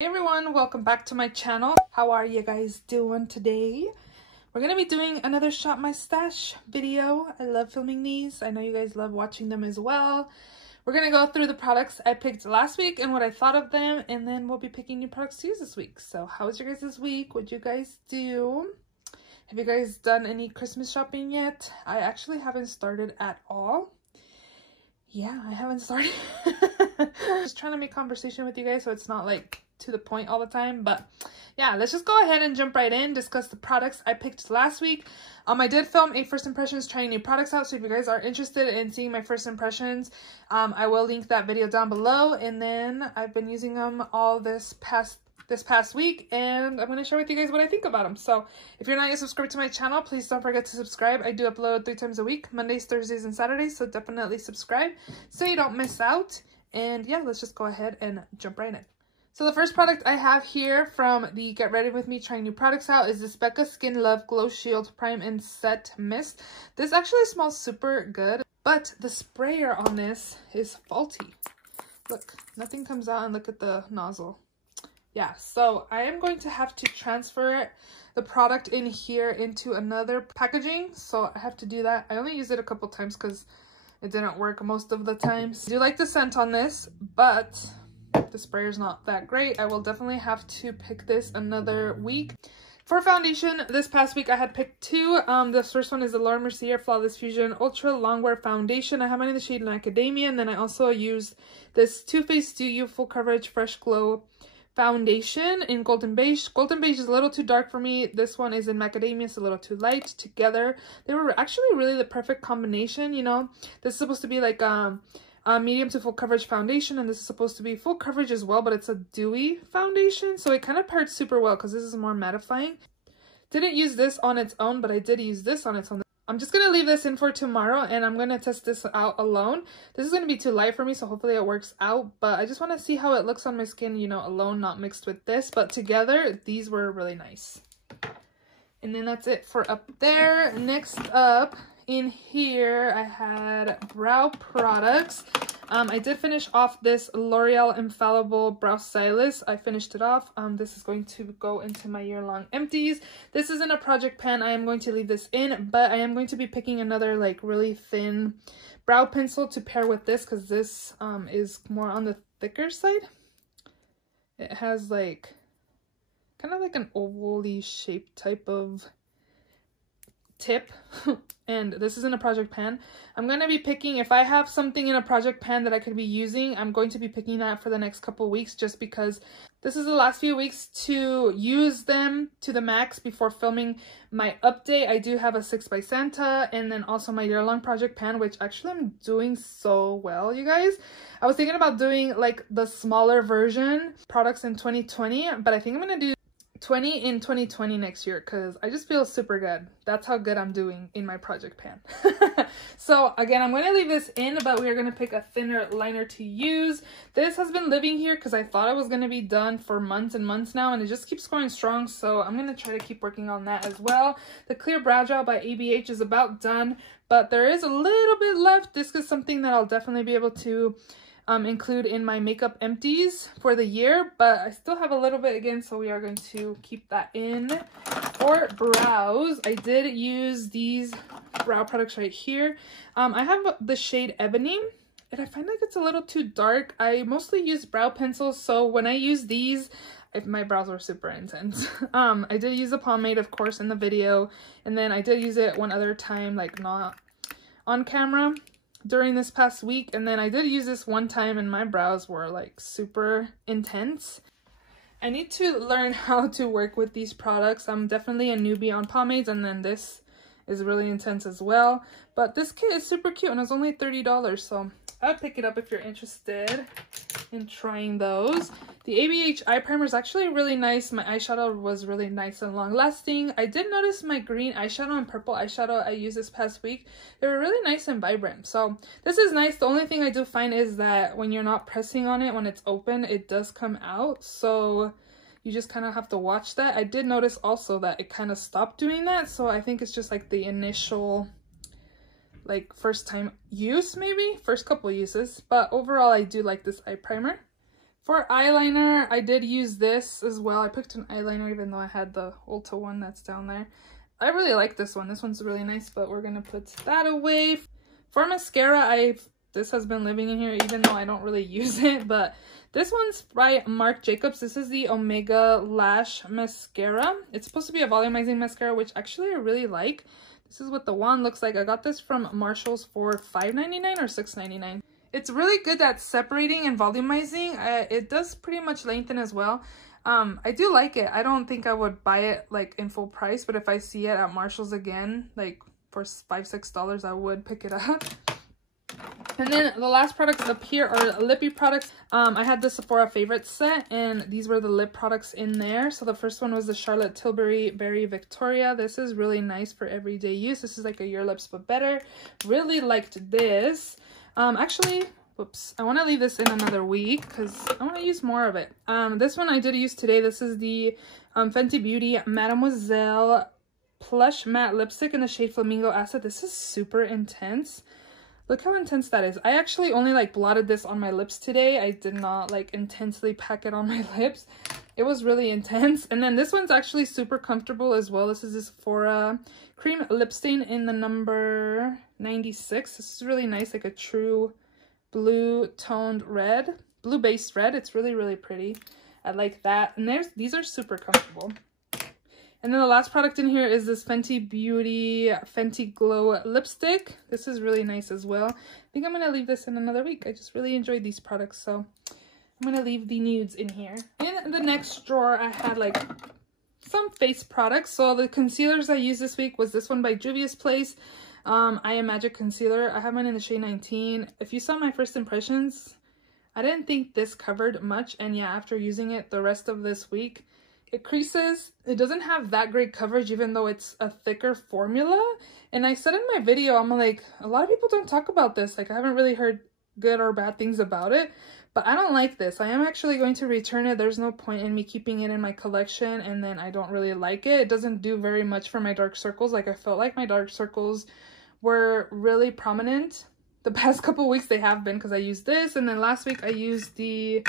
Hey everyone, welcome back to my channel. How are you guys doing today? We're gonna be doing another Shop My Stash video. I love filming these. I know you guys love watching them as well. We're gonna go through the products I picked last week and what I thought of them, and then we'll be picking new products to use this week. So how was your guys this week? What'd you guys do? Have you guys done any Christmas shopping yet? I actually haven't started at all. Yeah, I haven't started. Just trying to make conversation with you guys so it's not like to the point all the time, but yeah, let's just go ahead and jump right in, discuss the products I picked last week. I did film a first impressions trying new products out, so if you guys are interested in seeing my first impressions, I will link that video down below. And then I've been using them all this past week, and I'm going to share with you guys what I think about them. So if you're not yet subscribed to my channel, please don't forget to subscribe. I do upload 3 times a week, Mondays, Thursdays, and Saturdays, so definitely subscribe so you don't miss out. And yeah, let's just go ahead and jump right in. So the first product I have here from the Get Ready With Me Trying New Products Out is this Becca Skin Love Glow Shield Prime and Set Mist. This actually smells super good, but the sprayer on this is faulty. Look, nothing comes out, and look at the nozzle. Yeah, so I am going to have to transfer the product in here into another packaging, so I have to do that. I only used it a couple times because it didn't work most of the times. I do like the scent on this, but the sprayer's not that great. I will definitely have to pick this another week. For foundation, this past week I had picked 2. The first one is the Laura Mercier Flawless Fusion Ultra Longwear Foundation. I have mine in the shade Macadamia, and then I also used this Too Faced Do You Full Coverage Fresh Glow Foundation in Golden Beige. Golden Beige is a little too dark for me. This one is in Macadamia, it's a little too light. Together, they were actually really the perfect combination, you know. This is supposed to be like a medium to full coverage foundation, and this is supposed to be full coverage as well, but it's a dewy foundation, so it kind of paired super well because this is more mattifying. Didn't use this on its own, but I did use this on its own. I'm just gonna leave this in for tomorrow, and I'm gonna test this out alone. This is gonna be too light for me, so hopefully it works out, but I just want to see how it looks on my skin, you know, alone, not mixed with this. But together, these were really nice. And then that's it for up there. Next up in here, I had brow products. I did finish off this L'Oreal Infallible Brow Stylist. I finished it off. This is going to go into my year-long empties. This isn't a project pan. I am going to leave this in, but I am going to be picking another like really thin brow pencil to pair with this, because this is more on the thicker side. It has like kind of like an oval-y shaped type of tip. And this isn't a project pan. I'm going to be picking, if I have something in a project pan that I could be using, I'm going to be picking that for the next couple weeks, just because this is the last few weeks to use them to the max before filming my update. I do have a 6 by Santa, and then also my year-long project pan, which actually I'm doing so well, you guys. I was thinking about doing like the smaller version products in 2020, but I think I'm going to do 20 in 2020 next year, because I just feel super good. That's how good I'm doing in my project pan. So again, I'm going to leave this in, but we are going to pick a thinner liner to use. This has been living here because I thought it was going to be done for months and months now, and it just keeps going strong, so I'm going to try to keep working on that as well. The Clear Brow Gel by eBates is about done, but there is a little bit left. This is something that I'll definitely be able to include in my makeup empties for the year, but I still have a little bit again, so we are going to keep that in. For brows, I did use these brow products right here. I have the shade Ebony, and I find like it's a little too dark. I mostly use brow pencils, so when I use these, my brows are super intense. I did use the pomade, of course, in the video, and then I did use it one other time, like not on camera, during this past week, and then I did use this one time and my brows were like super intense. I need to learn how to work with these products. I'm definitely a newbie on pomades, and then this is really intense as well, but this kit is super cute and it's only $30, so I would pick it up if you're interested in trying those. The ABH eye primer is actually really nice. My eyeshadow was really nice and long lasting. I did notice my green eyeshadow and purple eyeshadow I used this past week, they were really nice and vibrant, so this is nice. The only thing I do find is that when you're not pressing on it, when it's open, it does come out, so you just kind of have to watch that. I did notice also that it kind of stopped doing that, so I think it's just like the initial like first time use, maybe first couple uses, but overall I do like this eye primer. For eyeliner, I did use this as well. I picked an eyeliner even though I had the Ulta one that's down there. I really like this one. This one's really nice, but we're gonna put that away. For mascara, this has been living in here even though I don't really use it, but this one's by Marc Jacobs. This is the Omega Lash Mascara. It's supposed to be a volumizing mascara, which actually I really like. This is what the wand looks like. I got this from Marshall's for $5.99 or $6.99. It's really good at separating and volumizing. It does pretty much lengthen as well. I do like it. I don't think I would buy it like in full price, but if I see it at Marshall's again, like for $5-6, I would pick it up. And then the last products up here are lippy products. I had the Sephora Favorites set, and these were the lip products in there. So the first one was the Charlotte Tilbury Berry Victoria. This is really nice for everyday use. This is like a Your Lips But Better. Really liked this. Actually, whoops, I want to leave this in another week because I want to use more of it. This one I did use today. This is the Fenty Beauty Mademoiselle Plush Matte Lipstick in the shade Flamingo Acid. This is super intense. Look how intense that is. I actually only like blotted this on my lips today. I did not like intensely pack it on my lips. It was really intense. And then this one's actually super comfortable as well. This is the Sephora Cream Lip Stain in the number 96. This is really nice, like a true blue toned red, blue based red. It's really, really pretty. I like that. And these are super comfortable. And then the last product in here is this Fenty Beauty Fenty Glow Lipstick. This is really nice as well. I think I'm going to leave this in another week. I just really enjoyed these products, so I'm going to leave the nudes in here. In the next drawer, I had like some face products. So the concealers I used this week was this one by Juvia's Place. I Am Magic Concealer. I have mine in the shade 19. If you saw my first impressions, I didn't think this covered much. And yeah, after using it the rest of this week, it creases. It doesn't have that great coverage even though it's a thicker formula. And I said in my video, I'm like, a lot of people don't talk about this. Like, I haven't really heard good or bad things about it, but I don't like this. I am actually going to return it. There's no point in me keeping it in my collection and then I don't really like it. It doesn't do very much for my dark circles. Like, I felt like my dark circles were really prominent. The past couple weeks they have been because I used this, and then last week I used the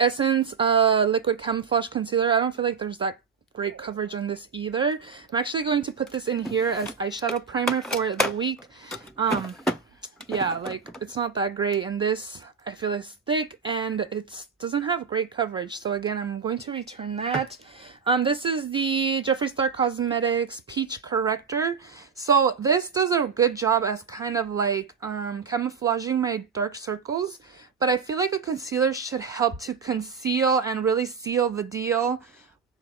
Essence Liquid Camouflage Concealer. I don't feel like there's that great coverage on this either. I'm actually going to put this in here as eyeshadow primer for the week. Yeah, like, it's not that great, and this I feel is thick and it doesn't have great coverage. So again, I'm going to return that. This is the Jeffree Star Cosmetics Peach Corrector. So this does a good job as kind of like camouflaging my dark circles. But I feel like a concealer should help to conceal and really seal the deal,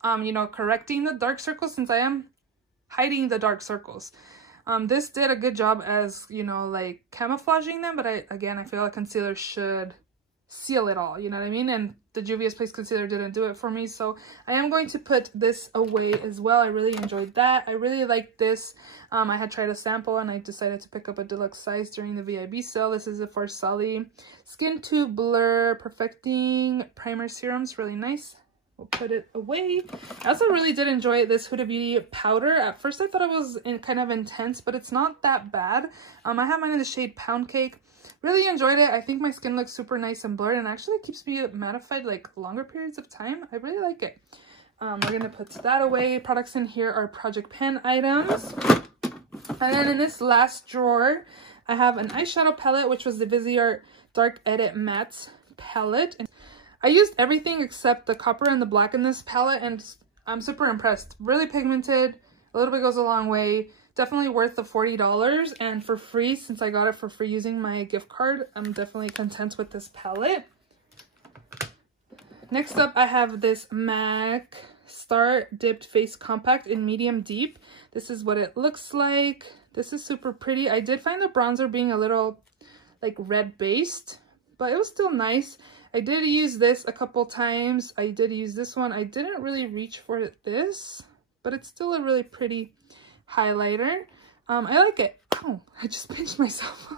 you know, correcting the dark circles since I am hiding the dark circles. This did a good job as, you know, like camouflaging them, but I feel like concealer should seal it all, you know what I mean? And the Juvia's Place concealer didn't do it for me, so I am going to put this away as well. I really enjoyed that. I really liked this. I had tried a sample and I decided to pick up a deluxe size during the VIB sale. This is the Farsali Skin to Blur Perfecting Primer Serum. It's really nice. We'll put it away. I also really did enjoy this Huda Beauty powder. At first I thought it was kind of intense, but it's not that bad. I have mine in the shade Pound Cake. Really enjoyed it. I think my skin looks super nice and blurred and actually keeps me mattified like longer periods of time. I really like it. We're gonna put that away. Products in here are Project Pen items. And then in this last drawer, I have an eyeshadow palette, which was the Viseart Dark Edit Matte palette. And I used everything except the copper and the black in this palette, and I'm super impressed. Really pigmented. A little bit goes a long way. Definitely worth the $40, and for free, since I got it for free using my gift card, I'm definitely content with this palette. Next up, I have this MAC Star Dipped Face Compact in Medium Deep. This is what it looks like. This is super pretty. I did find the bronzer being a little like red based, but it was still nice. I did use this a couple times. I did use this one. I didn't really reach for this, but it's still a really pretty highlighter. I like it. Oh, I just pinched myself.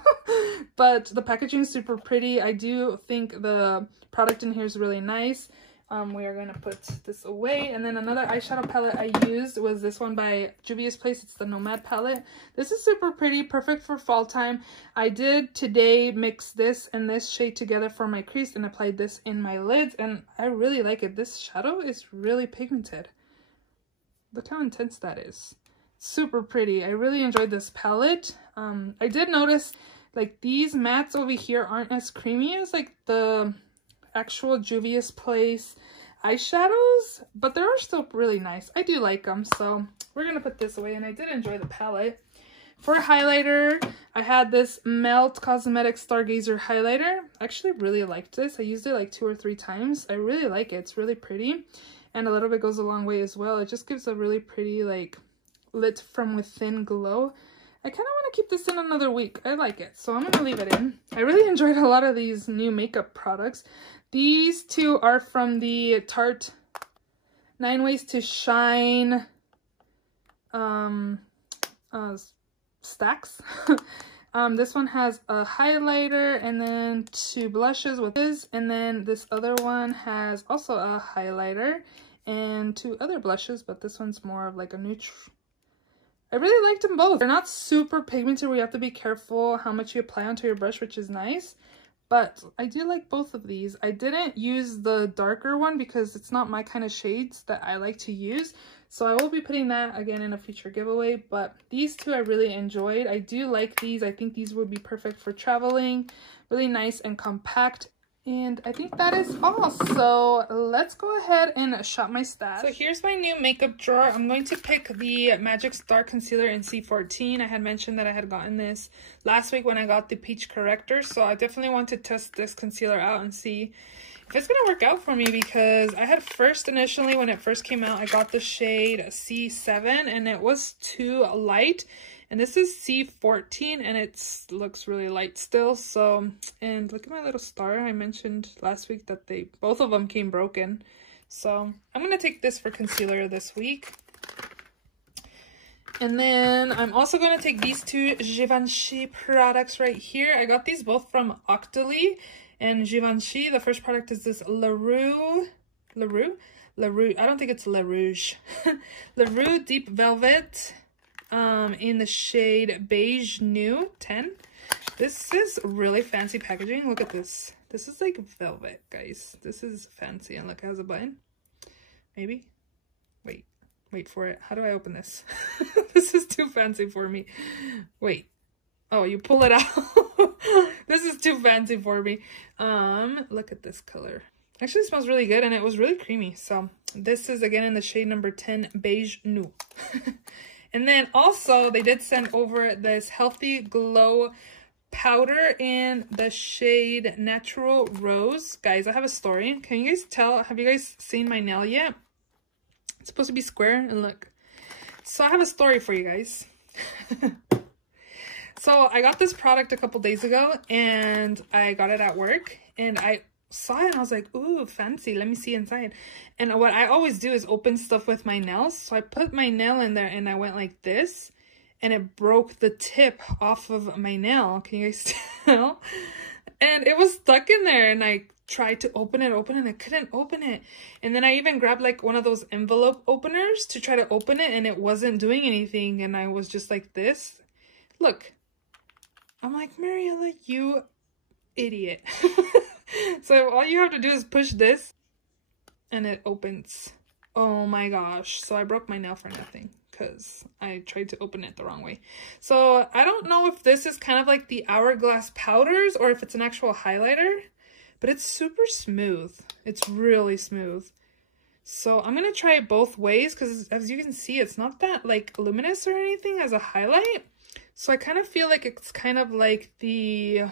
But the packaging is super pretty. I do think the product in here is really nice. We are going to put this away. And then another eyeshadow palette I used was this one by Juvia's Place. It's the Nomad palette. This is super pretty, perfect for fall time. I did today mix this and this shade together for my crease and applied this in my lids, and I really like it. This shadow is really pigmented. Look how intense that is. Super pretty. I really enjoyed this palette. I did notice like these mattes over here aren't as creamy as like the actual Juvia's Place eyeshadows, but they're still really nice. I do like them, so we're gonna put this away, and I did enjoy the palette. For highlighter, I had this Melt Cosmetics Stargazer highlighter. I actually really liked this. I used it like 2 or 3 times. I really like it. It's really pretty, and a little bit goes a long way as well. It just gives a really pretty like lit from within glow. I kind of want to keep this in another week. I like it, so I'm going to leave it in. I really enjoyed a lot of these new makeup products. These two are from the Tarte 9 Ways to Shine stacks. This one has a highlighter and then 2 blushes with this, and then this other one has also a highlighter and 2 other blushes, but this one's more of like a neutral. I really liked them both. They're not super pigmented where you have to be careful how much you apply onto your brush, which is nice. But I do like both of these. I didn't use the darker one because it's not my kind of shades that I like to use. So I will be putting that again in a future giveaway. But these two I really enjoyed. I do like these. I think these would be perfect for traveling. Really nice and compact. And I think that is all. So let's go ahead and shop my stash. So here's my new makeup drawer. I'm going to pick the Magic Star Concealer in C14. I had mentioned that I had gotten this last week when I got the Peach Corrector. So I definitely want to test this concealer out and see if it's going to work out for me, because I had initially when it first came out, I got the shade C7 and it was too light. And this is C14 and it looks really light still. So, and look at my little star. I mentioned last week that both of them came broken. So I'm going to take this for concealer this week. And then I'm also going to take these 2 Givenchy products right here. I got these both from Octoly and Givenchy. The first product is this La Rouge. I don't think it's La Rouge. La Rouge Deep Velvet. In the shade Beige Nude 10. This is really fancy packaging. Look at this. This is like velvet, guys. This is fancy. And look, it has a button. Maybe. Wait for it. How do I open this? This is too fancy for me. Wait. Oh, you pull it out. This is too fancy for me. Look at this color. Actually, it smells really good and it was really creamy. So this is again in the shade number 10, Beige Nude. And then also they did send over this Healthy Glow powder in the shade Natural Rose. Guys, I have a story. Can you guys tell? Have you guys seen my nail yet? It's supposed to be square, and look. So I have a story for you guys. So I got this product a couple days ago and I got it at work and I saw it and I was like, ooh, fancy, let me see inside. And what I always do is open stuff with my nails. So I put my nail in there and I went like this and it broke the tip off of my nail. Can you guys tell? And it was stuck in there and I tried to open it and I couldn't open it. And then I even grabbed like one of those envelope openers to try to open it and it wasn't doing anything. And I was just like this. Look, I'm like, Mariela, you idiot. So all you have to do is push this and it opens. Oh my gosh. So I broke my nail for nothing because I tried to open it the wrong way. So I don't know if this is kind of like the Hourglass powders or if it's an actual highlighter, but it's super smooth. It's really smooth. So I'm going to try it both ways because as you can see, it's not that like luminous or anything as a highlight. So I kind of feel like it's kind of like the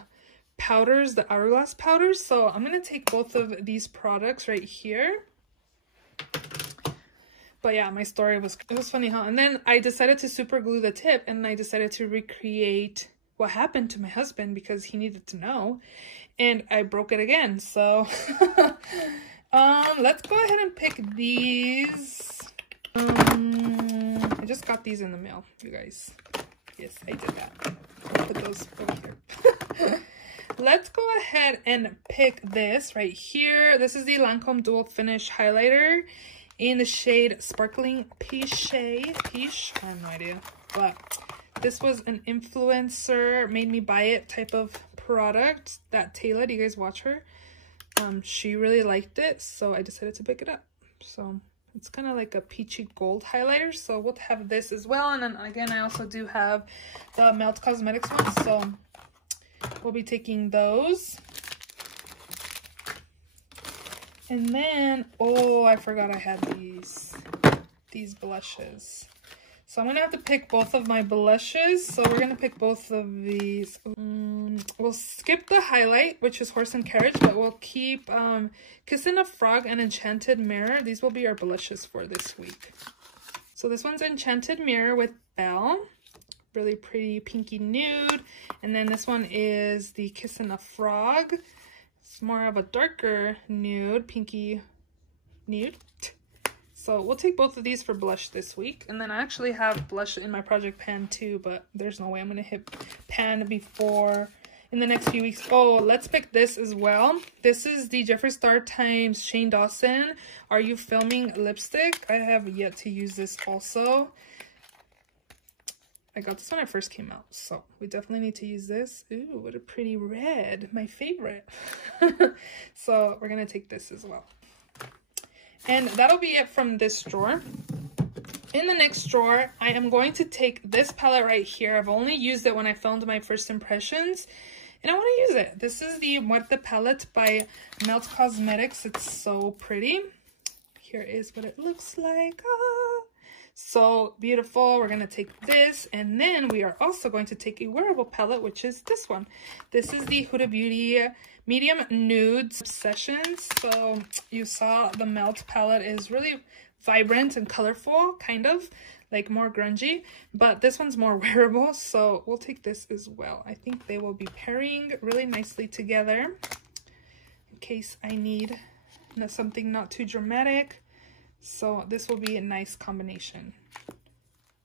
powders, the Hourglass powders. So I'm going to take both of these products right here. But yeah, my story was, it was funny, huh? And then I decided to super glue the tip and I decided to recreate what happened to my husband because he needed to know. And I broke it again. So let's go ahead and pick these. I just got these in the mail, you guys. Yes, I did that. I'll put those over here. let's go ahead and pick this right here. This is the Lancome Dual Finish Highlighter in the shade Sparkling Peach. I have no idea, but this was an influencer made me buy it type of product. That Taylor, do you guys watch her? She really liked it, so I decided to pick it up. So it's kind of like a peachy gold highlighter, so we'll have this as well. And then again, I also do have the Melt Cosmetics one, so we'll be taking those. And then, oh, I forgot I had these blushes. So I'm gonna have to pick both of my blushes. So we're gonna pick both of these. We'll skip the highlight, which is Horse and Carriage, but we'll keep Kissing a Frog and Enchanted Mirror. These will be our blushes for this week. So this one's Enchanted Mirror with Belle. Really pretty pinky nude. And then this one is the Kissing a Frog. It's more of a darker nude, pinky nude. So we'll take both of these for blush this week. And then I actually have blush in my project pan too, but there's no way I'm going to hit pan before in the next few weeks. Oh, let's pick this as well. This is the Jeffree Star times Shane Dawson Are You Filming lipstick. I have yet to use this also. I got this when it first came out, so we definitely need to use this. Ooh, what a pretty red, my favorite. So we're going to take this as well. And that'll be it from this drawer. In the next drawer, I am going to take this palette right here. I've only used it when I filmed my first impressions, and I want to use it. This is the Muerte palette by Melt Cosmetics. It's so pretty. Here is what it looks like. Ah, so beautiful. We're going to take this, and then we are also going to take a wearable palette, which is this one. This is the Huda Beauty Medium Nudes Obsessions. So you saw the Melt palette is really vibrant and colorful, kind of like more grungy, but this one's more wearable, so we'll take this as well. I think they will be pairing really nicely together in case I need something not too dramatic. So this will be a nice combination.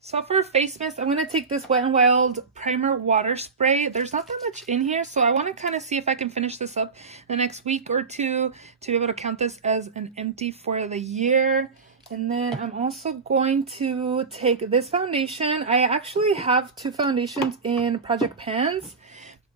So for face mist, I'm going to take this Wet n Wild Primer Water Spray. There's not that much in here, so I want to kind of see if I can finish this up the next week or two to be able to count this as an empty for the year. And then I'm also going to take this foundation. I actually have two foundations in Project Pans,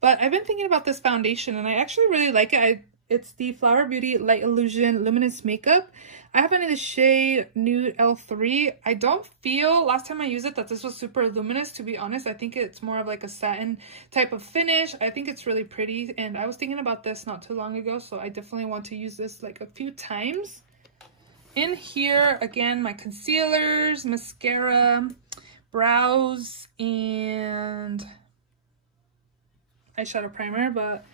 but I've been thinking about this foundation and I actually really like it. It's the Flower Beauty Light Illusion Luminous Makeup. I have it in the shade Nude L3. I don't feel, last time I used it, that this was super luminous, to be honest. I think it's more of like a satin type of finish. I think it's really pretty, and I was thinking about this not too long ago, so I definitely want to use this like a few times. In here, again, my concealers, mascara, brows, and eyeshadow primer, but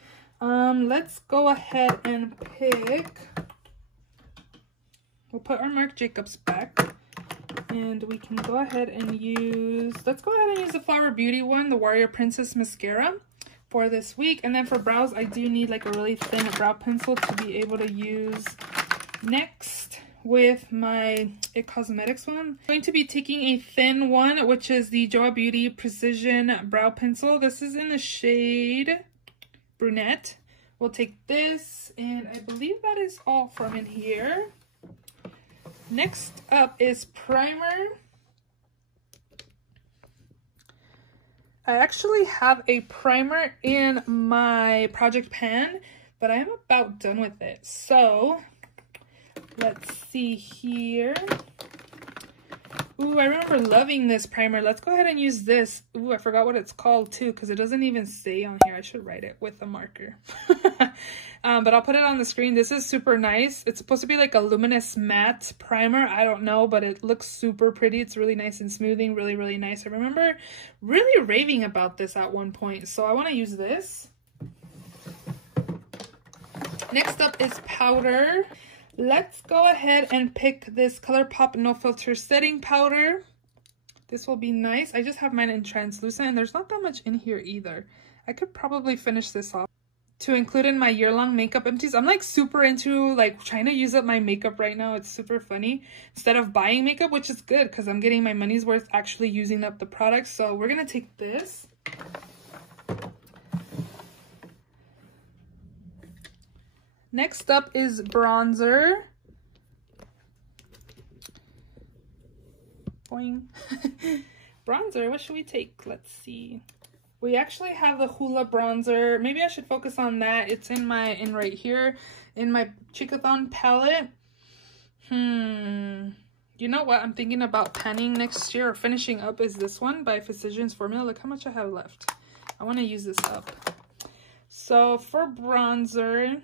let's go ahead and pick. We'll put our Marc Jacobs back, and we can go ahead and use, let's go ahead and use the Flower Beauty one, the Warrior Princess Mascara for this week. And then for brows, I do need like a really thin brow pencil to be able to use next with my It Cosmetics one. I'm going to be taking a thin one, which is the Joa Beauty Precision Brow Pencil. This is in the shade Brunette. We'll take this, and I believe that is all from in here. Next up is primer. I actually have a primer in my project pan, but I am about done with it. So let's see here. Ooh, I remember loving this primer. Let's go ahead and use this. Ooh, I forgot what it's called too, because it doesn't even say on here. I should write it with a marker. But I'll put it on the screen. This is super nice. It's supposed to be like a luminous matte primer. I don't know, but it looks super pretty. It's really nice and smoothing. Really, really nice. I remember really raving about this at one point. So I want to use this. Next up is powder. Let's go ahead and pick this ColourPop No Filter Setting Powder. This will be nice. I just have mine in translucent, and there's not that much in here either. I could probably finish this off to include in my year-long makeup empties. I'm like super into like trying to use up my makeup right now. It's super funny. Instead of buying makeup, which is good because I'm getting my money's worth actually using up the products. So we're going to take this. Next up is bronzer. Boing. Bronzer, what should we take? Let's see. We actually have the Hoola bronzer. Maybe I should focus on that. It's in right here in my Chicathon palette. You know what I'm thinking about panning next year or finishing up is this one by Physicians Formula. Look how much I have left. I want to use this up. So for bronzer,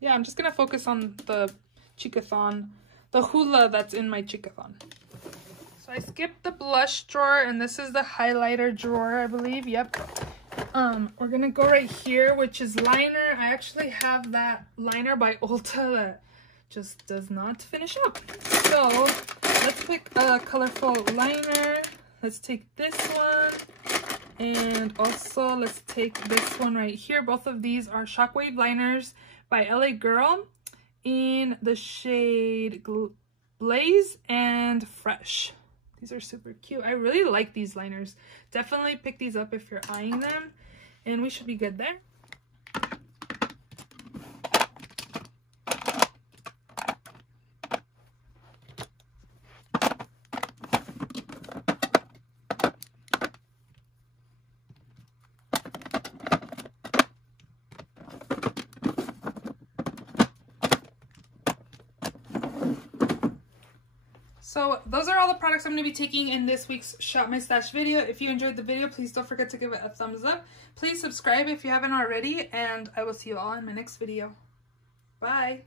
yeah, I'm just going to focus on the Chicathon, the Hoola that's in my Chicathon. So I skipped the blush drawer, and this is the highlighter drawer, I believe. Yep. We're going to go right here, which is liner. I actually have that liner by Ulta that just does not finish up. So let's pick a colorful liner. Let's take this one, and also let's take this one right here. Both of these are Shockwave liners by LA Girl in the shade Blaze and Fresh. These are super cute. I really like these liners. Definitely pick these up if you're eyeing them, and we should be good there. So those are all the products I'm going to be taking in this week's Shop My Stash video. If you enjoyed the video, please don't forget to give it a thumbs up. Please subscribe if you haven't already, and I will see you all in my next video. Bye!